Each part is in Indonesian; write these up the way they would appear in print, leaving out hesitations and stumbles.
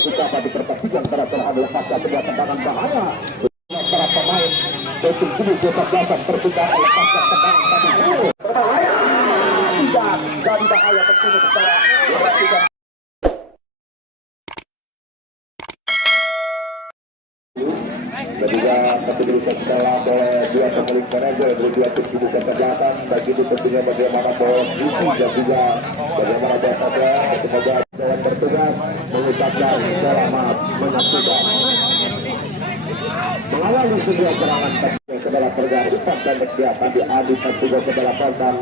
ketika diperhatikan antara lepaskan sebuah tendangan bahaya antara pemain tim kubu kesebelasan terbuka lepaskan tendangan tadi berbahaya tidak jadi bahaya tentunya secara tidak. Ketiga kependudukan setelah oleh dua pemilik manajer dari dua tim kubu kesebelasan bagi itu tentunya bagaimana bola Yuki dan juga bagaimana bola pada semoga dalam bertugas mengucapkan selamat menyaksikan mengawali sebuah serangan setelah pergerakan pendek di atas diadu tentunya setelah kontan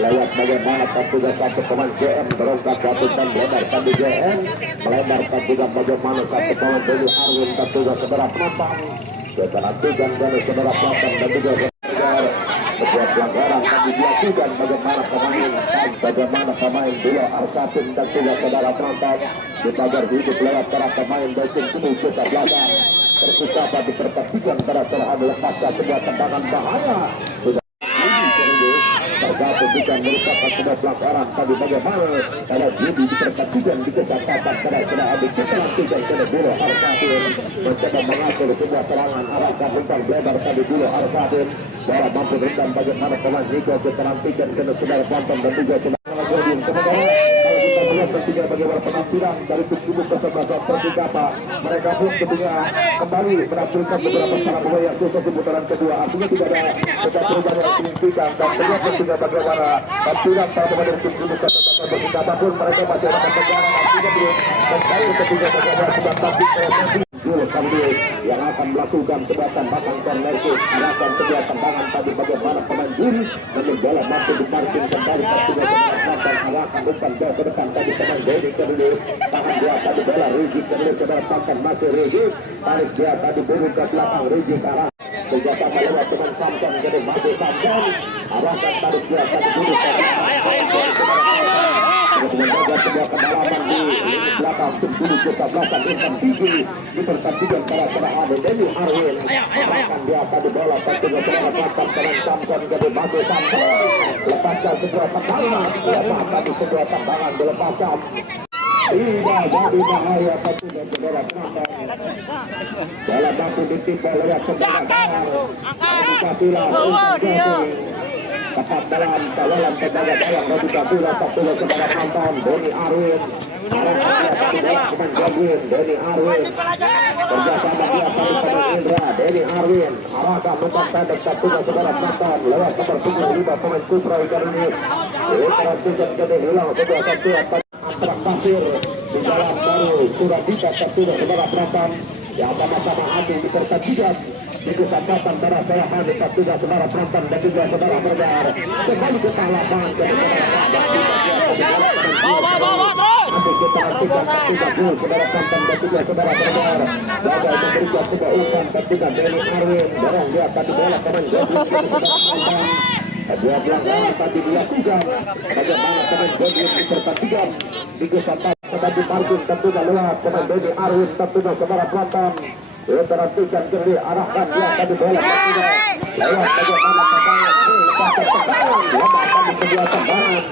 lewat bagaimana tentunya satu pemain JM berongkak jatuhkan melebarkan di JM melebarkan juga bagaimana satu pemain dari Arwin tentunya setelah penonton kita nantikan dari setelah penonton dan juga sebuah pelanggaran kami dilakukan bagaimana pemain dua Arsatin dan juga saudara penonton di pagar hidup lewat para pemain dari tim kubu kesebelasan tercipta diperhatikan antara serang lepaskan sebuah tendangan bahaya sudah tergabung bukan merupakan sebuah pelanggaran tadi bagaimana kalau Judi diperhatikan di kesempatan serang adik kita nantikan ke bola Arsatin mencoba mengatur sebuah serangan arahkan bukan lebar tadi bola Arsatin bola mampu rendam bagaimana pemain Niko kita nantikan ke saudara penonton dan juga saudara Godin sementara kalau kita melihat tentunya bagaimana penampilan dari tim kubu kesebelasan Persik apa mereka pun tentunya kembali menampilkan beberapa cara pemain yang khusus di putaran kedua artinya tidak ada perubahan yang signifikan dan terlihat tentunya bagaimana tampilan para pemain dari tim kubu kesebelasan Persik apa pun mereka masih ada ketegangan artinya belum mencari tentunya bagaimana sebuah taktik yang akan melakukan sebuah tembakan konversi arahkan sebuah tembakan tadi bagaimana pemain diri namun bola mampu diparkir kembali tentunya dan arahkan bukan ke depan tadi pemain Dedi Kerli tahan dia tadi bola Rigi Kerli saudara Samson masih Rigi tarik dia tadi buru ke belakang Rigi ke arah senjata lewat teman Samson jadi maju Samson arahkan tarik dia tadi buru ke menjaga sebuah kedalaman di belakang tim kubu kesebelasan Intan tinggi diperhatikan para ada Deni Arwin arahkan dia tadi bola tentunya selatan teman Samson jadi maju Samson lepaskan sebuah tendangan tadi sebuah tendangan dilepaskan tidak jadi bahaya tentunya saudara penonton bola mampu ditimpa lewat tendangan dikasihlah tepat dalam kawalan penjaga gawang Robi Kabila tentunya saudara penonton Deni Arwin arahkan dia tadi bola pemain Godwin Deni Arwin kerjasama dia tadi pemain Indra Deni Arwin arahkan bukan pendek tentunya saudara penonton lewat sepertiga 5 pemain Kupra ikan ini diperhatikan jadi hilang sebuah tentunya Antrak Pasir di dalam baru sudah bisa tentunya saudara penonton yang sama-sama adu diperhatikan di kesempatan antara saya hanya tentunya saudara penonton dan juga saudara berjar kembali ke tengah lapangan ke kita nantikan tentunya saudara penonton dan juga saudara berjar gagal memberikan sebuah umpan tentunya Deni Arwin dorong dia tadi bola pemain Godwin dua pelanggaran tadi dilakukan bagaimana pemain Godwin diperhatikan di kesempatan tadi parkir tentunya lewat pemain Deni Arwin tentunya saudara penonton diperhatikan kembali arahkan dia tadi bola tentunya lewat bagaimana pemain lepaskan sebuah tendangan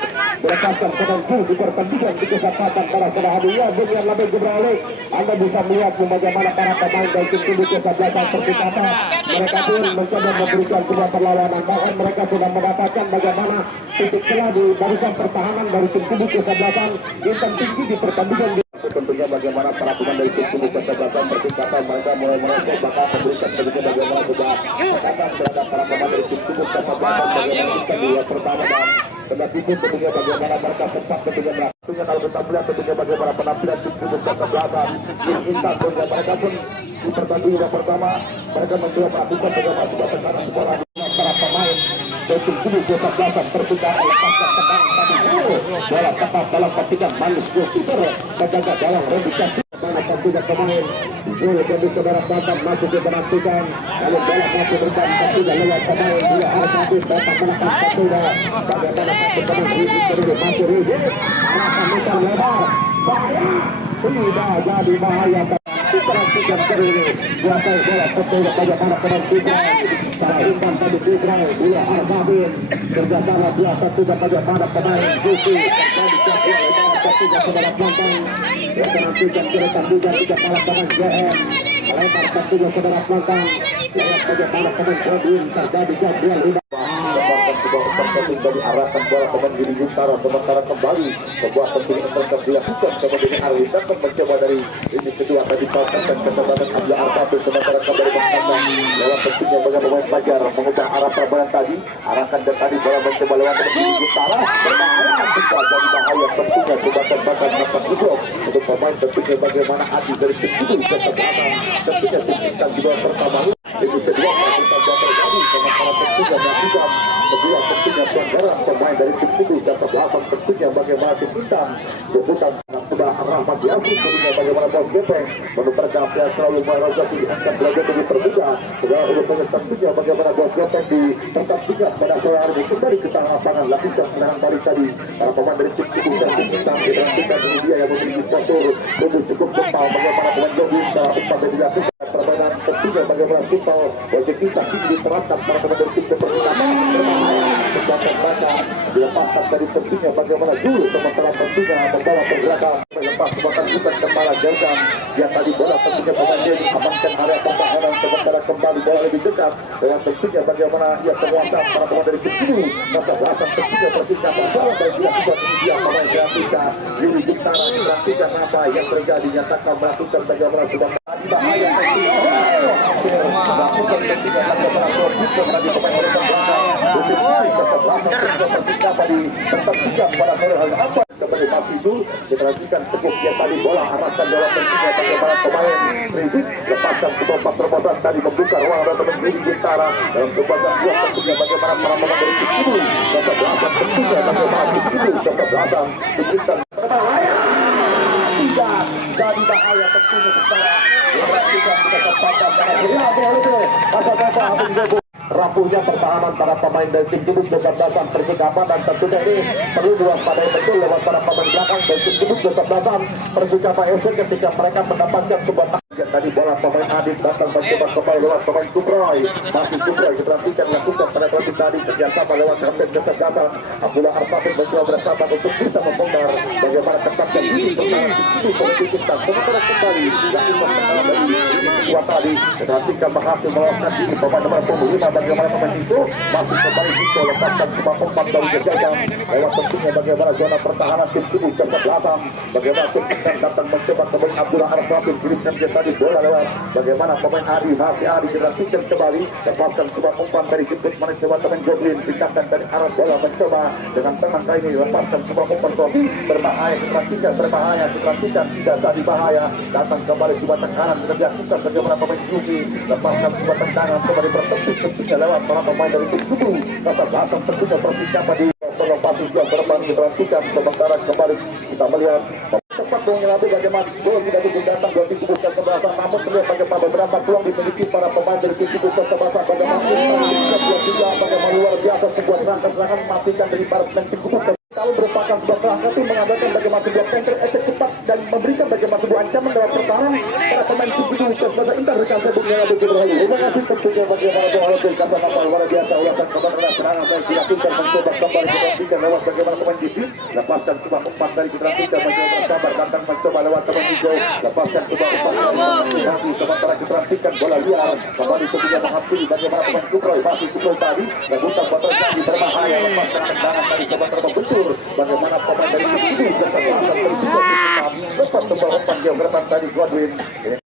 melepaskan pemain diperhatikan di kesempatan para saudara hadiah dengan lebih gebralik Anda bisa melihat bagaimana para pemain dari tim kubu kesebelasan Persik apa mereka pun mencoba memberikan sebuah perlawanan bahkan mereka sudah mendapatkan bagaimana titik celah di barisan pertahanan dari tim kubu kesebelasan Intan tinggi di pertandingan tentunya bagaimana para pemain dari tim kubu kesebelasan Persik apa mereka mulai merosot bakal memberikan begitu bagaimana juga kekatan terhadap para pemain dari tim kubu kesebelasan bagaimana kita dilihat pertama dan tetapi pun tentunya bagaimana mereka sempat tentunya kalau kita melihat tentunya bagaimana penampilan tim kubu kesebelasan Intan tentunya mereka pun di pertandingan pertama mereka mencoba melakukan bagaimana sebuah tekanan sekolah para pemain dari tim kubu kesebelasan Persik lepaskan tendangan tadi bola tepat dalam petikan manis goalkeeper penjaga gawang Robi mana tentunya pemain Zul jadi saudara penonton masih diperhatikan lalu bola masih berikan tentunya lewat pemain dua Arsatin datang menekan tentunya bagaimana satu pemain Rigi Kerli masih Rigi arahkan bukan lebar bahaya tidak jadi bahaya diperhatikan Kerli kuasai bola tentunya bagaimana pemain Tigray para Intan tadi Tigray dua Arsatin kerjasama dua tentunya bagaimana pemain Zuki terjadi ketiga saudara pelanggan. Yang menantikan kiretan juga tiga pelakuan JM. Lempar ketiga saudara pelanggan. Yang saja pelakuan Godwin terjadi Gabriel Rida. Sebuah penting dari arahkan bola ke Giri Utara, sementara kembali sebuah penting yang dilakukan kemudian Arwin dan mencoba dari ini kedua tadi salahkan kesempatan Abdul Arfafil, sementara kembali menambah lewat pentingnya bagi pemain Fajar mengubah arah permainan tadi, arahkan dan tadi bola mencoba lewat ke Giri Utara, berbahaya juga jadi bahaya pentingnya sebatas-batas nampak blok untuk pemain tentunya bagaimana Adi dari kedua ke sebelah tentunya kita juga pertama ini kedua kita terjadi sementara tentunya melakukan kedua tentunya pelanggaran pemain dari tim Kudu dan belakang tentunya bagaimana tim Bintang sebutan sudah Rahmat Yasin tentunya bagaimana Bos Gepeng menukarkan yang selalu merosot diangkat belajar lebih terbuka segala urusannya tentunya bagaimana Bos Gepeng ditangkap juga pada sore hari itu dari ke tengah lapangan lakukan serangan balik tadi para pemain dari tim Kudu dan tim Bintang diperhatikan ini dia yang memiliki postur tubuh cukup kepal bagaimana pemain Jogging secara umpan dan dilakukan permainan tentunya bagaimana simpel wajib kita ini diterapkan para pemain dari tim seperti berbahaya baca dilepaskan dari tentunya bagaimana dulu sementara tentunya membawa pergerakan melepas sebutan bukan kepala Jergam yang tadi bola tentunya pemain dia diamankan area pertahanan sementara kembali bola lebih dekat dengan tentunya bagaimana ia penguasaan para pemain dari tim ini masa belakang tentunya persiapan bola dan dia juga ini dia pemain Kreatika Yuri Bintara perhatikan apa yang terjadi nyatakan melakukan bagaimana sudah bahaya tentunya melakukan tentunya bagaimana produksi tadi pemain oleh belakang pada sore hari apa kembali masih itu diperhatikan teguh yang tadi bola arahkan dalam tentunya bagaimana pemain Rizik lepaskan sebuah terobosan tadi membuka ruang ada teman Yuri Bintara dalam sebuah gangguan tentunya bagaimana para pemain dari tim ini kesebelasan tentunya bagaimana tim ini kesebelasan diberikan berbahaya tidak jadi bahaya tentunya secara perhatikan kita kesempatan karena rapuhnya pertahanan para pemain dari tim Jebus kesebelasan Persikapan dan tentunya ini perlu diwaspadai betul lewat para pemain belakang dari tim Jebus kesebelasan Persikapan FC ketika mereka mendapatkan sebuah tadi bola pemain Adit datang mencoba kembali lewat pemain Kubroy masih Kubroy diperhatikan lakukan penetrasi tadi kerjasama lewat kapten kesebelasan Abdullah Arfafil mencoba bersama untuk bisa membongkar bagaimana ketatnya ini pertahanan itu politik kita sementara kembali dilakukan pertahanan dari kedua tadi diperhatikan berhasil meloloskan diri pemain nomor 25 bagaimana pemain itu masih kembali Dito lepaskan sebuah umpan dari Jajang lewat tentunya bagaimana zona pertahanan tim Kudu kesebelasan bagaimana tim Bintang datang mencoba kembali Abdullah Arfafil kirimkan dia tadi bola lewat bagaimana pemain Adi masih Adi dilakukan kembali lepaskan sebuah umpan dari Jeput manis lewat pemain Goblin tingkatkan dari arah bola mencoba dengan tenang kali ini lepaskan sebuah umpan Sofi berbahaya diperhatikan tidak tadi bahaya datang kembali sebuah tekanan dilakukan bagaimana pemain Yuki lepaskan sebuah tendangan kembali bertepuk tentunya lewat para pemain dari tim Kudu kesebelasan tentunya Persikapan di pelepasi yang berdepan diperhatikan sementara kembali kita melihat cepat mengelabui bagaimana gol tidak datang dari tim Kudu kesebelasan namun terlihat bagaimana beberapa peluang dimiliki para pemain dari tim Kudu kesebelasan bagaimana bagaimana luar biasa sebuah serangan matikan dari para pemain tim Kudu kalau merupakan sebuah perangkat itu mengadakan bagaimana sebuah counter attack cepat dan memberikan bagaimana sebuah ancaman dalam pertahanan para pemain tim Kudu kesebelasan intar rekan saya mengelabui kembali terima kasih tentunya bagaimana bola dari kata kapal luar biasa ulasan kepada serangan saya dilakukan mencoba kembali diperhatikan lewat bagaimana pemain DC lepaskan sebuah umpan dari diperhatikan mencoba bersabar datang mencoba lewat teman hijau lepaskan sebuah umpan masih sementara diperhatikan bola liar kembali tentunya menghapiri bagaimana pemain Kubroy masih Kubroy tadi dan bukan bola jadi berbahaya lepaskan tendangan tadi coba terbentur bagaimana pemain dari Kudu kesebelasan terbuka lepas sebuah umpan geografi tadi Godwin